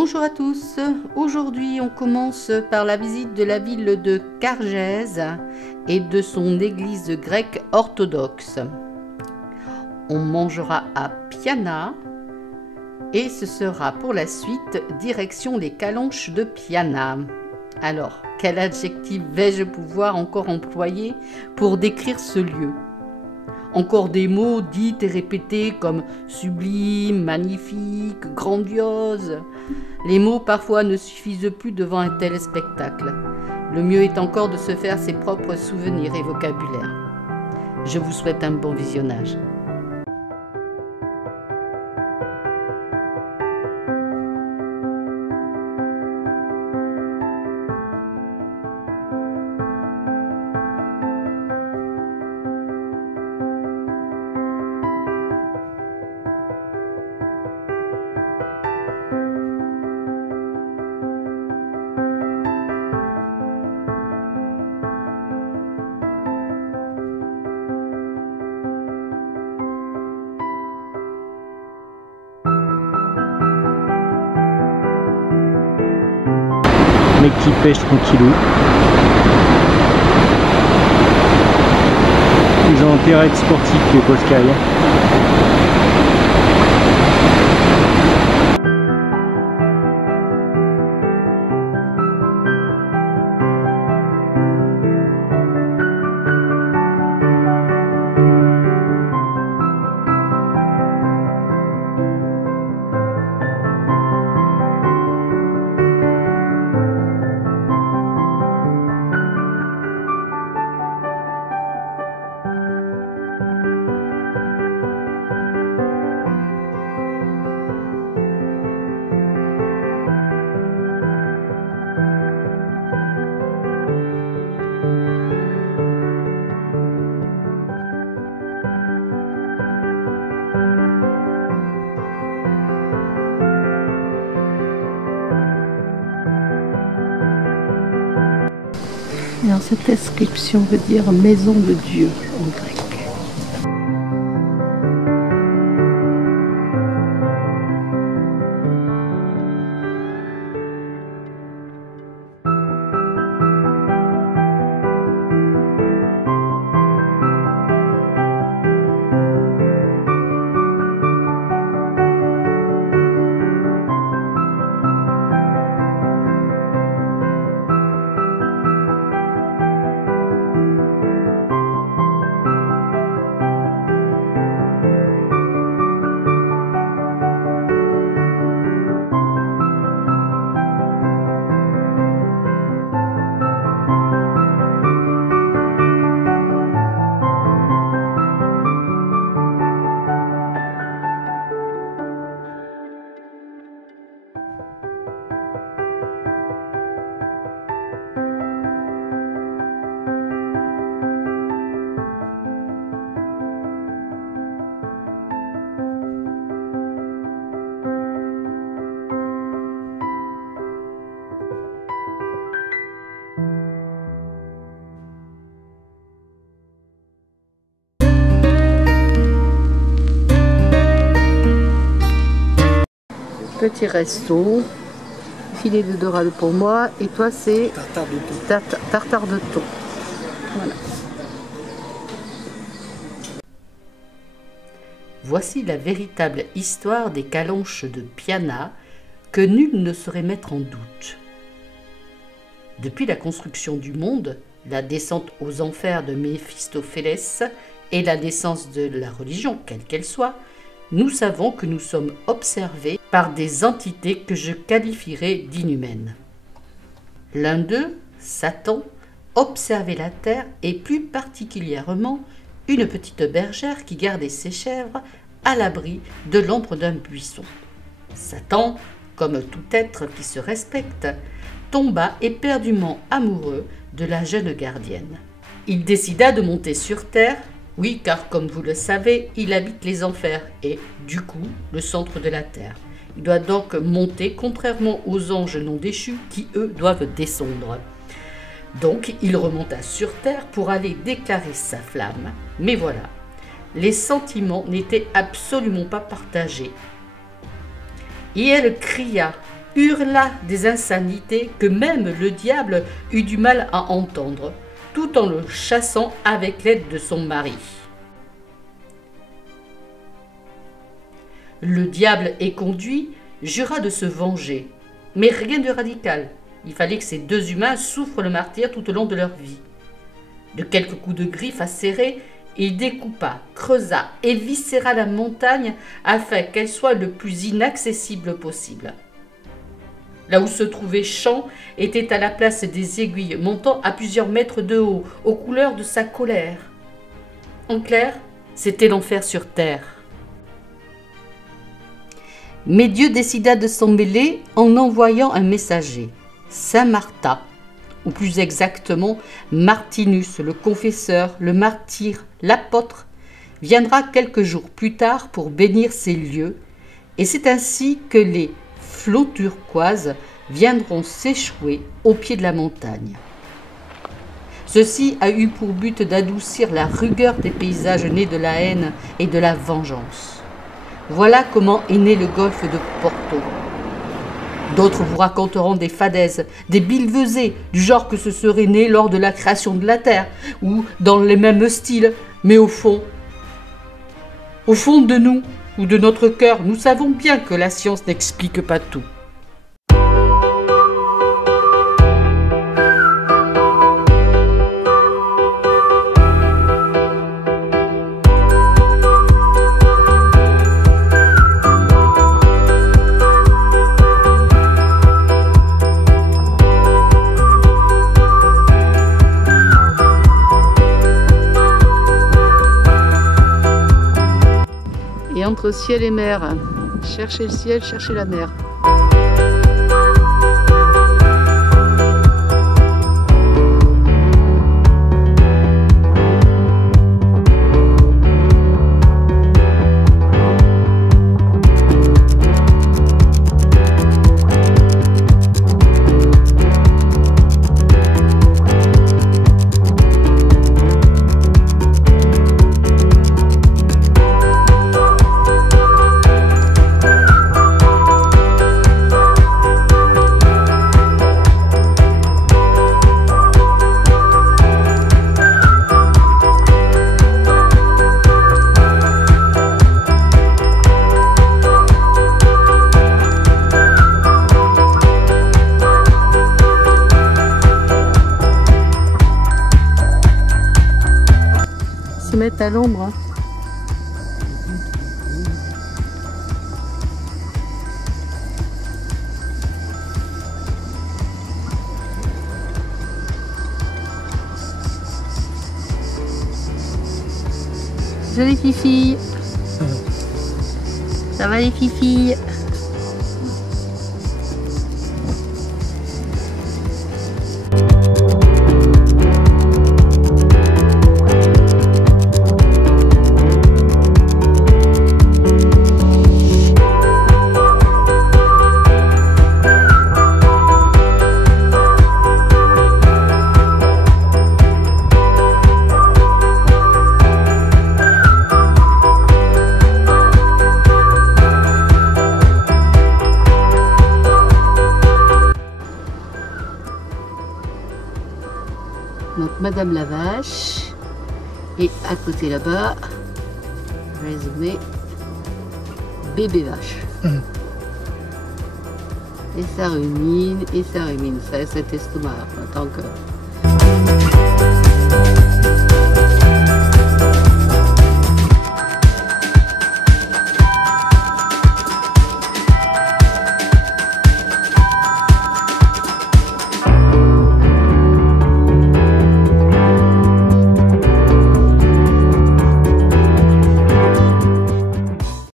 Bonjour à tous, aujourd'hui on commence par la visite de la ville de Cargèse et de son église grecque orthodoxe. On mangera à Piana et ce sera pour la suite direction les Calanches de Piana. Alors, quel adjectif vais-je pouvoir encore employer pour décrire ce lieu ? Encore des mots dits et répétés comme sublime, magnifique, grandiose. Les mots parfois ne suffisent plus devant un tel spectacle. Le mieux est encore de se faire ses propres souvenirs et vocabulaire. Je vous souhaite un bon visionnage. Mec qui pêche tranquillou. Ils ont intérêt à être sportifs les Poscailles. Alors cette inscription veut dire maison de Dieu en grec. Petit resto, filet de dorade pour moi, et toi c'est Tartare de thon. Tartare de thon. Voilà. Voici la véritable histoire des Calanches de Piana que nul ne saurait mettre en doute. Depuis la construction du monde, la descente aux enfers de Méphistophélès et la naissance de la religion, quelle qu'elle soit, nous savons que nous sommes observés par des entités que je qualifierais d'inhumaines. L'un d'eux, Satan, observait la terre et plus particulièrement une petite bergère qui gardait ses chèvres à l'abri de l'ombre d'un buisson. Satan, comme tout être qui se respecte, tomba éperdument amoureux de la jeune gardienne. Il décida de monter sur terre. Oui, car comme vous le savez, il habite les enfers et, du coup, le centre de la terre. Il doit donc monter, contrairement aux anges non déchus qui, eux, doivent descendre. Donc, il remonta sur terre pour aller déclarer sa flamme. Mais voilà, les sentiments n'étaient absolument pas partagés. Et elle cria hurla des insanités que même le diable eut du mal à entendre, tout en le chassant avec l'aide de son mari. Le diable éconduit jura de se venger, mais rien de radical. Il fallait que ces deux humains souffrent le martyre tout au long de leur vie. De quelques coups de griffe acérés, il découpa, creusa, éviscéra la montagne afin qu'elle soit le plus inaccessible possible. Là où se trouvait Champ était à la place des aiguilles montant à plusieurs mètres de haut, aux couleurs de sa colère. En clair, c'était l'enfer sur terre. Mais Dieu décida de s'en mêler en envoyant un messager, Saint Martha, ou plus exactement Martinus, le confesseur, le martyr, l'apôtre, viendra quelques jours plus tard pour bénir ces lieux, et c'est ainsi que les flots turquoises viendront s'échouer au pied de la montagne. Ceci a eu pour but d'adoucir la rugueur des paysages nés de la haine et de la vengeance. Voilà comment est né le golfe de Porto. D'autres vous raconteront des fadaises, des billevesées, du genre que ce serait né lors de la création de la Terre, ou dans les mêmes styles, mais au fond de nous, ou de notre cœur, nous savons bien que la science n'explique pas tout. Et entre ciel et mer, cherchez le ciel, cherchez la mer. Se mettre à l'ombre. Jolie fifille. Ça va les fifilles? Donc Madame la Vache, et à côté là-bas, résumé, Bébé Vache. Et ça rumine, ça cet estomac, tant que...